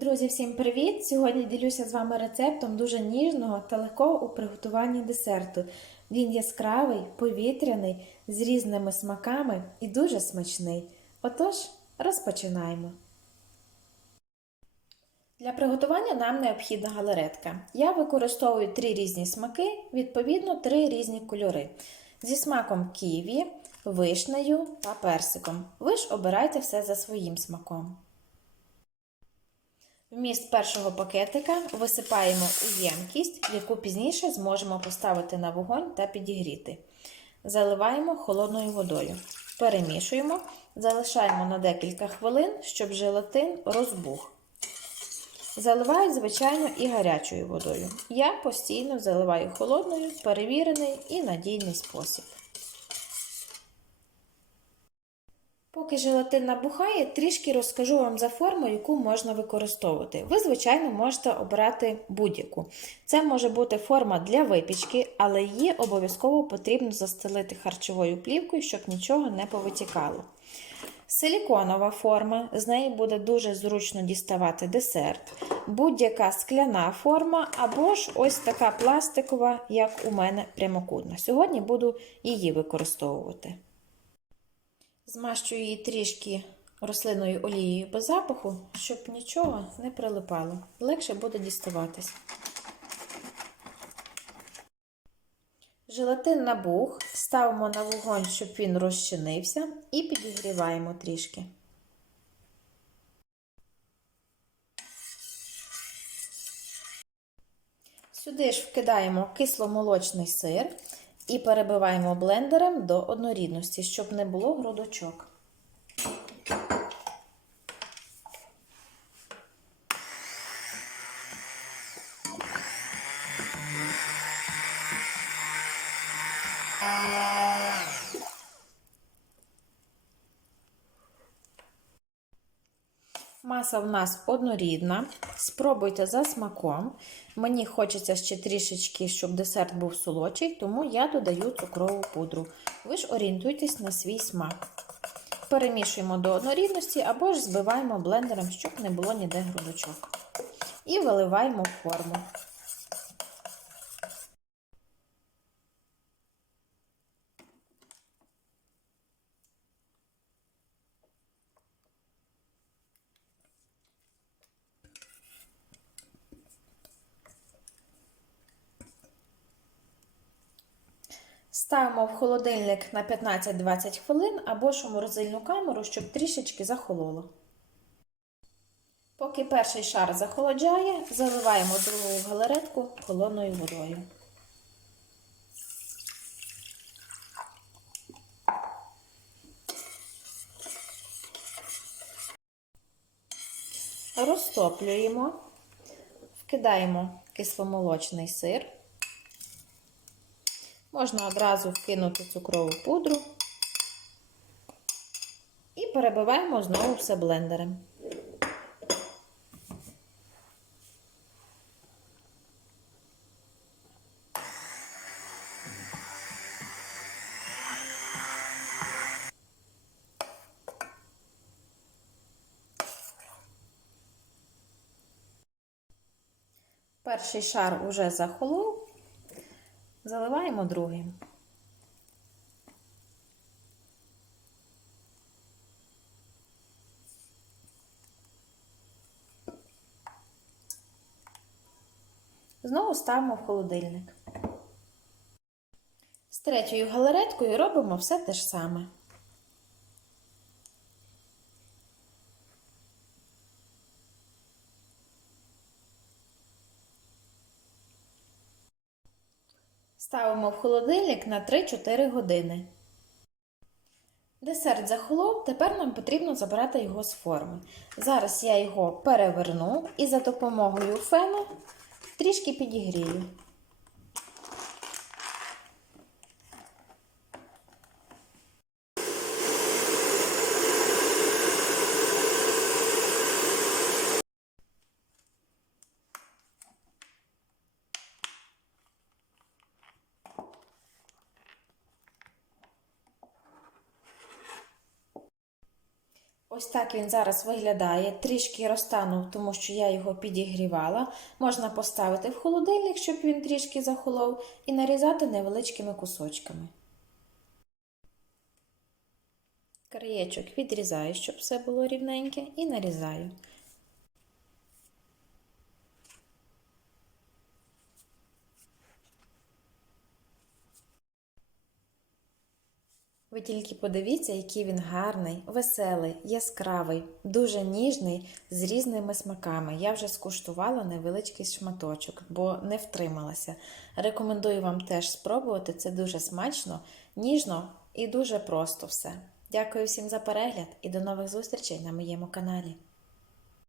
Друзі, всім привіт! Сьогодні ділюся з вами рецептом дуже ніжного та легкого у приготуванні десерту. Він яскравий, повітряний, з різними смаками і дуже смачний. Отож, розпочинаємо. Для приготування нам необхідна галеретка. Я використовую три різні смаки, відповідно, три різні кольори. Зі смаком ківі, вишнею та персиком. Ви ж обирайте все за своїм смаком. Вміст першого пакетика висипаємо у ємкість, яку пізніше зможемо поставити на вогонь та підігріти. Заливаємо холодною водою. Перемішуємо, залишаємо на декілька хвилин, щоб желатин розбух. Заливаю, звичайно, і гарячою водою. Я постійно заливаю холодною, перевірений і надійний спосіб. Поки желатин набухає, трішки розкажу вам за форму, яку можна використовувати. Ви, звичайно, можете обрати будь-яку. Це може бути форма для випічки, але її обов'язково потрібно застелити харчовою плівкою, щоб нічого не повитікало. Силіконова форма, з неї буде дуже зручно діставати десерт, будь-яка скляна форма, або ж ось така пластикова, як у мене прямокутна. Сьогодні буду її використовувати. Змащую її трішки рослинною олією без запаху, щоб нічого не прилипало. Легше буде діставатись. Желатин набух, ставимо на вогонь, щоб він розчинився, і підігріваємо трішки. Сюди ж вкидаємо кисломолочний сир і перебиваємо блендером до однорідності, щоб не було грудочок. Маса в нас однорідна. Спробуйте за смаком. Мені хочеться ще трішечки, щоб десерт був солодший, тому я додаю цукрову пудру. Ви ж орієнтуйтесь на свій смак. Перемішуємо до однорідності або ж збиваємо блендером, щоб не було ніде грудочок. І виливаємо в форму. Ставимо в холодильник на 15-20 хвилин або ж у морозильну камеру, щоб трішечки захололо. Поки перший шар захолоджає, заливаємо другу галеретку холодною водою. Розтоплюємо, вкидаємо кисломолочний сир. Можна одразу вкинути цукрову пудру і перебиваємо знову все блендером. Перший шар уже захолов, заливаємо другим. Знову ставимо в холодильник. З третьою галереткою робимо все те ж саме. Ставимо в холодильник на 3-4 години. Десерт захолов, тепер нам потрібно забрати його з форми. Зараз я його переверну і за допомогою фену трішки підігрію. Ось так він зараз виглядає. Трішки розтанув, тому що я його підігрівала. Можна поставити в холодильник, щоб він трішки захолов, і нарізати невеличкими кусочками. Краєчок відрізаю, щоб все було рівненьке, і нарізаю. Ви тільки подивіться, який він гарний, веселий, яскравий, дуже ніжний, з різними смаками. Я вже скуштувала невеличкий шматочок, бо не втрималася. Рекомендую вам теж спробувати. Це дуже смачно, ніжно і дуже просто все. Дякую всім за перегляд і до нових зустрічей на моєму каналі.